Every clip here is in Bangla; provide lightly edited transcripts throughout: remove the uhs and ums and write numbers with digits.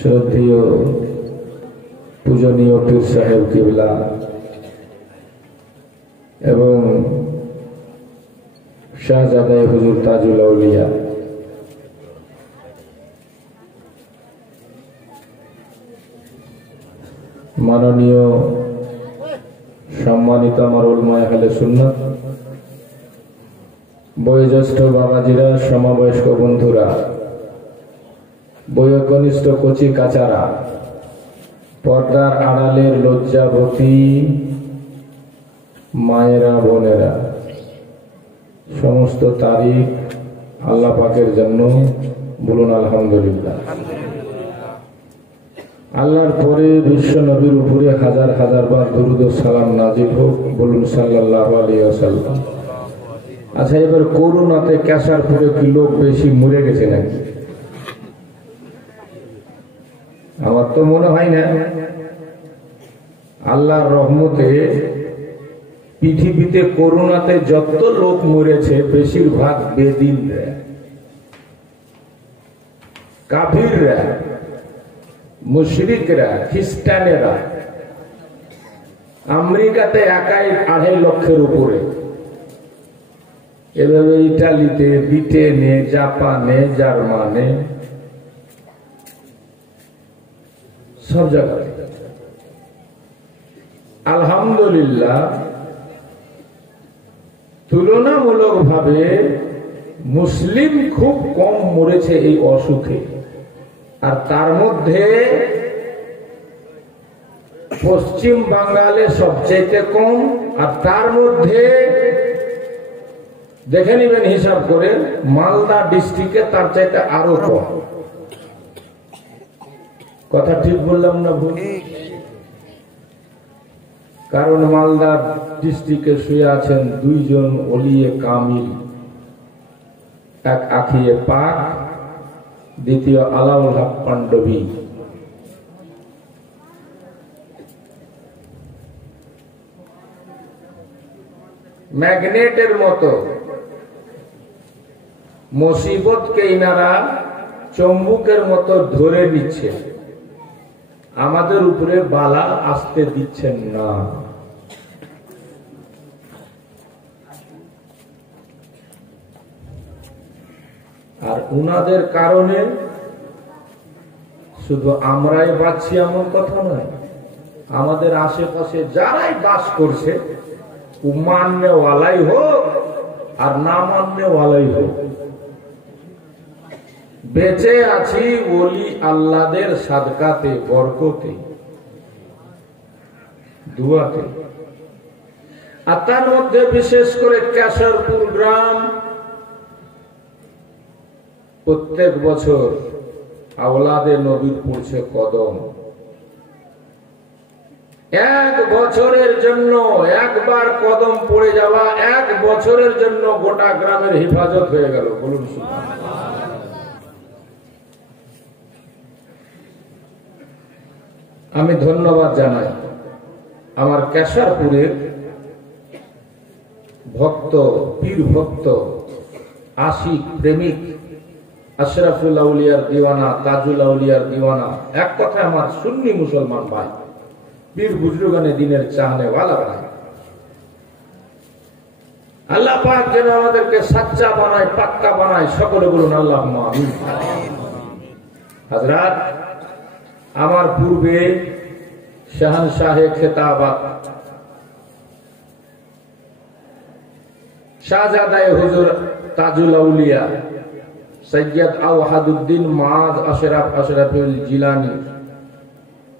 শ্রদ্ধেয় পূজনীয় পীর সাহেব কিবলা এবং শাহজাদা হুজুর তাজুল আউলিয়া, মাননীয় সম্মানিত আমার উলমায়ে আহলে সুন্নাত, বয়োজ্যেষ্ঠ বাবাজিরা, সমবয়স্ক বন্ধুরা, বয়োকনিষ্ঠ কচি কাচারা, পর্দার আড়ালের লজ্জাবতী মায়েরা, বোনেরা, সমস্ত তারিফ আল্লাহ পাকের জন্য। বলুন আলহামদুলিল্লাহ। আল্লাহর পরে বিশ্ব নবীর উপরে হাজার হাজার বার দুরূদ ও সালাম নাজিল হোক। বলুন সাল্লাল্লাহু আলাইহি ওয়াসাল্লাম। আচ্ছা, এবার করোনাতে ক্যাসার পরে কি লোক বেশি মরে গেছে নাকি? আমার তো মনে হয় না। আল্লাহর রহমতে পৃথিবীতে করোনাতে যত লোক মরেছে বেশিরভাগ বেদিনরা, কাফিররা, মুশরিকরা, খ্রিস্টানেরা। আমেরিকাতে একাই 2.5 লক্ষের উপরে, এভাবে ইটালিতে, ব্রিটেনে, জাপানে, জার্মানে, সব জায়গায় আলহামদুলিল্লাহ তুলনামূলকভাবে মুসলিম খুব কম মরেছে এই অসুখে। আর তার মধ্যে পশ্চিম বাঙালে সবচেয়ে কম, আর তার মধ্যে দেখে নিবেন হিসাব করে মালদা ডিস্ট্রিক্টে তার চাইতে আরো কম। কথা ঠিক বললাম না ভুল? কারণ মালদা ডিস্ট্রিক্টে শুয়ে আছেন 2 জন ওলিয়ে কামিল, এক আখিয়ে পাক, দ্বিতীয় আলাউল হক পাণ্ডবী। ম্যাগনেটের মতো মুসিবতকে ইনারা চম্বুকের মতো ধরে নিচ্ছে, আমাদের উপরে বালা আসতে দিচ্ছেন না। আর উনাদের কারণে শুধু আমরাই বাঁচছি এমন কথা নয়, আমাদের আশেপাশে যারাই বাস করছে, মাননেওয়ালাই হোক আর না মাননেওয়ালাই হোক, বেঁচে আছি ওলি আল্লাহদের সাদকাতে, বরকতে, দুয়াতে। আর তার মধ্যে বিশেষ করে কেশরপুর গ্রাম প্রত্যেক বছর আওলাদে নবীর পড়ছে কদম। 1 বছরের জন্য একবার কদম পড়ে যাওয়া, 1 বছরের জন্য গোটা গ্রামের হেফাজত হয়ে গেল। বলুন সুবহানাল্লাহ। আমি ধন্যবাদ জানাই আমার কেশরপুরের ভক্ত, পীর ভক্ত, আশিক, প্রেমিক, আশরাফুল আউলিয়ার দিওয়ানা, তাজুল আউলিয়ার দিওয়ানা, এক কথায় আমার সুন্নি মুসলমান ভাই, পীর বুজুর্গানে দিনের চাহনেওয়ালা ভাই। আল্লাহ পাক যেন আমাদেরকে সাচ্চা বানায়, পাক্কা বানায়। সকলে বলুন আল্লাহুম্মা আমিন। হযরত, আমার পূর্বে শাহনশাহে খেতাবাত শাহজাদা হুজুর তাজুল আউলিয়া সৈয়দ আওহাদুদ্দিন মাআজ আশরাফুল জিলানী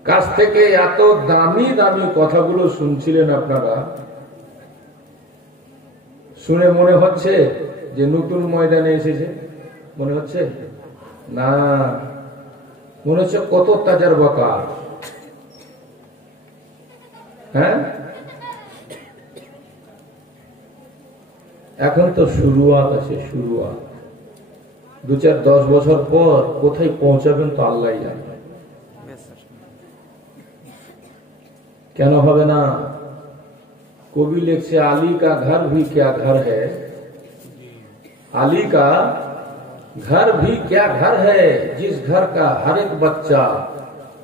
কাছ থেকে এত দামি দামি কথাগুলো শুনছিলেন আপনারা, শুনে মনে হচ্ছে যে নতুন ময়দানে এসেছে? মনে হচ্ছে না, মনে হচ্ছে কত তাজার বকা। হ্যাঁ, এখন তো শুরুয়াত আছে, শুরুয়াত। 2-4-10 বছর পর কোথায় পৌঁছাবেন তো আল্লাহ জানে। কেন হবে না? कवि लिख से आली का घर भी क्या घर है, आली का घर भी क्या घर है जिस घर का हर एक बच्चा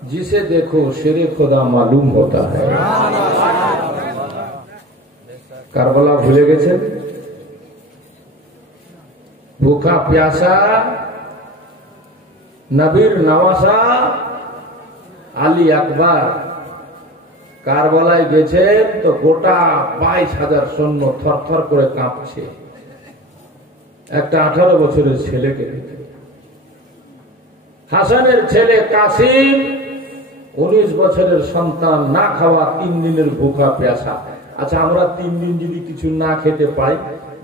जिसे देखो शेरे खुदा मालूम होता है। কারবালা ভুলে গেছেন? ভুখা প্যাসা নবীর নওয়াসা আলী আকবর কারবালায় গেছেন তো গোটা 22,000 সৈন্য থরথর করে কাঁপছে। একটা 18 বছরের ছেলেকে দেখে। হাসানের ছেলে কাসিম 19 বছরের সন্তান, না খাওয়া 3 দিনের ভুখা প্যাসা। আচ্ছা, আমরা 3 দিন যদি কিছু না খেতে পাই,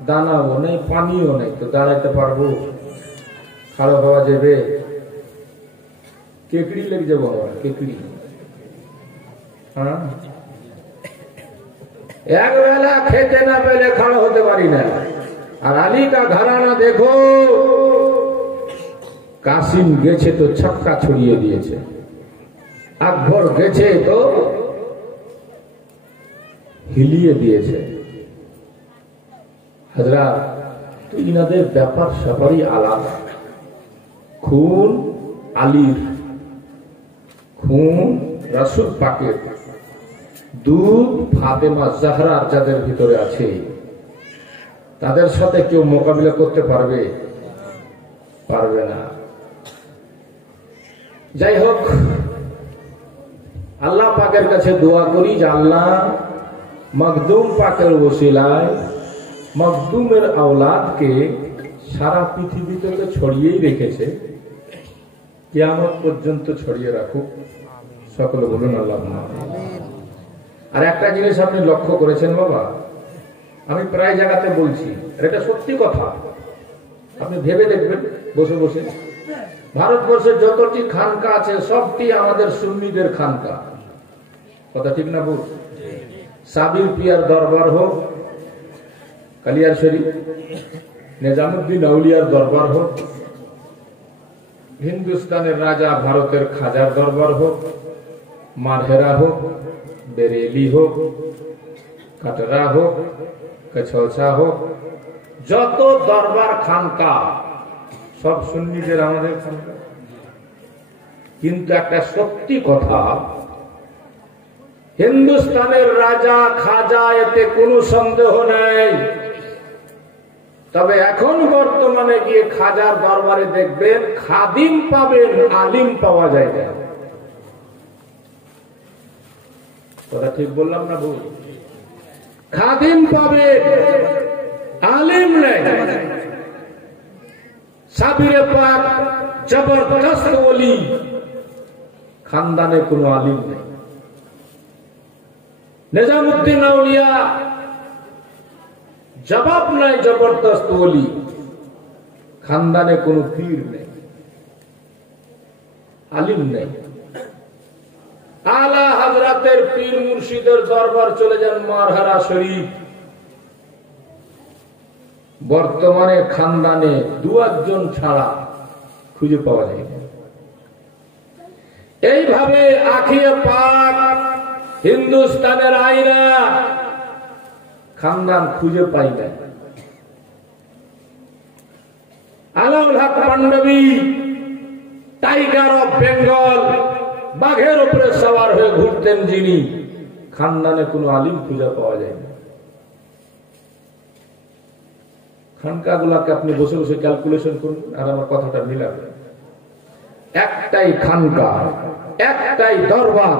দানাও নেই পানিও নেই, তো দাঁড়াইতে পারবো? খাড়া হওয়া যাবে? কেকড়ি লেগে যাবো আমরা, কেকড়ি। হ্যাঁ, এক বেলা খেতে না পেলে খাড়া হতে পারি না। আর আলী কা ঘরানা দেখো, কাসিম গেছে তো ছক্কা ছড়িয়ে দিয়েছে, আকবর গেছে তো হিলিয়ে দিয়েছে। হযরত, তো ইনাদের ব্যাপার সবারই আলাদা। খুন আলীর, খুন রাসূল পাকের, দুধ ফাতেমা জাহরার যাদের ভিতরে আছে, তাদের সাথে কেউ মোকাবিলা করতে পারবে? পারবে না। যাই হোক, আল্লাহ পাকের কাছে দোয়া করি যে আল্লাহ মখদুম পাকের ওসিলায় মখদুমের আওলাদকে সারা পৃথিবীতে তো ছড়িয়েই রেখেছে, কিয়ামত পর্যন্ত ছড়িয়ে রাখুক। সকলে বলুন আল্লাহুম্মা আমিন। আর একটা জিনিস আপনি লক্ষ্য করেছেন বাবা, আমি প্রায় জায়গাতে বলছি, এটা সত্যি কথা, আপনি ভেবে দেখবেন বসে বসে। ভারতবর্ষের যতটি খানকা আছে সবটি আমাদের সুন্নিদের খানকা, কথা ঠিক না ভুল? সাবির পিয়ার দরবার হোক, কালিয়ার শরীফ, নিজামুদ্দিন আউলিয়ার দরবার হোক, হিন্দুস্তানের রাজা ভারতের খাজার দরবার হোক, মারহেরা হোক, বেরেলি হোক, কাটরা হোক, কছৌছা হোক, যত দরবার খানকা সব সুন্নিদের আমাদের খানকা। কিন্তু একটা সত্যি কথা, হিন্দুস্তানের রাজা খাজা, এতে কোনো সন্দেহ নেই। তবে এখন বর্তমানে গিয়ে খাজার দরবারে দেখবেন খাদিম পাবেন, আলিম পাওয়া যায় না। কথা ঠিক বললাম না ভুল? খাদিম পাবে, আলিম নেই। সাবিরে পাক জবরদস্ত ওলি, খানদানে কোনো আলিম নেই। নিজামুদ্দিন আউলিয়া জবাব নাই, জবরদস্ত ওলি, খানদানে কোনো পীর নেই, আলিম নেই। আলা হযরতের পীর মুর্শিদের দরবার চলে যান মারহারা শরীফ, বর্তমানে খানদানে 2-1 ছাড়া খুঁজে পাওয়া যায় না। এইভাবে আখিয়ে পাক, হিন্দুস্তানের আইনা, খানদান খুঁজে পাই না। আলাউল হক পান্ডবী, টাইগার অফ বেঙ্গল, বাঘের উপরে সওয়ার হয়ে ঘুরতেন যিনি, খানদানে কোনো আলিম খুঁজে পাওয়া যায় না। খানকা গুলাকে আপনি বসে বসে ক্যালকুলেশন করুন আর আমার কথাটা মিলাবেন। একটাই খানকা, একটাই দরবার,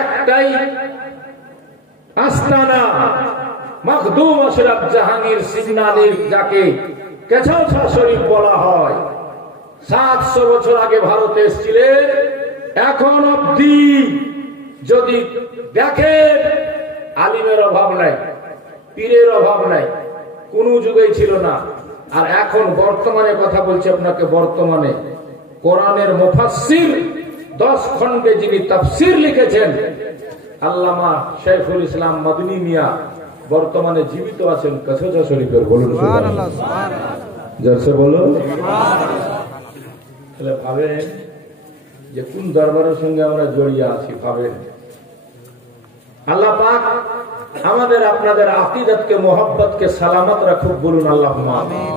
একটাই আস্তানা, মখদুম আশরাফ জাহাঙ্গীর সিগনালির, যাকে কেছাউছা শরীফ বলা হয়। 700 বছর আগে ভারতে এসেছিলেন, এখন অবধি যদি দেখেন আলিমের অভাব নাই, পীরের অভাব নাই, কোন যুগেই ছিল না। আর এখন বর্তমানে কথা বলছি আপনাকে, বর্তমানে কোরআনের মুফাসসির 10 খণ্ডে যিনি তাফসীর লিখেছেন, আল্লামা শাইখুল ইসলাম মদনী মিয়া, বর্তমানে জীবিত আছেন কেছাউছা শরীফের। বলুন সুবহানাল্লাহ, জোরসে বলুন সুবহানাল্লাহ। তাহলে ভাবেন যে কোন দরবারের সঙ্গে আমরা জড়িয়ে আছি। ভাবেন, আল্লাহ পাক আমাদের আপনাদের আকীদাতকে, মোহাব্বতকে সালামত রাখুক। বলুন আল্লাহুম্মা আমিন।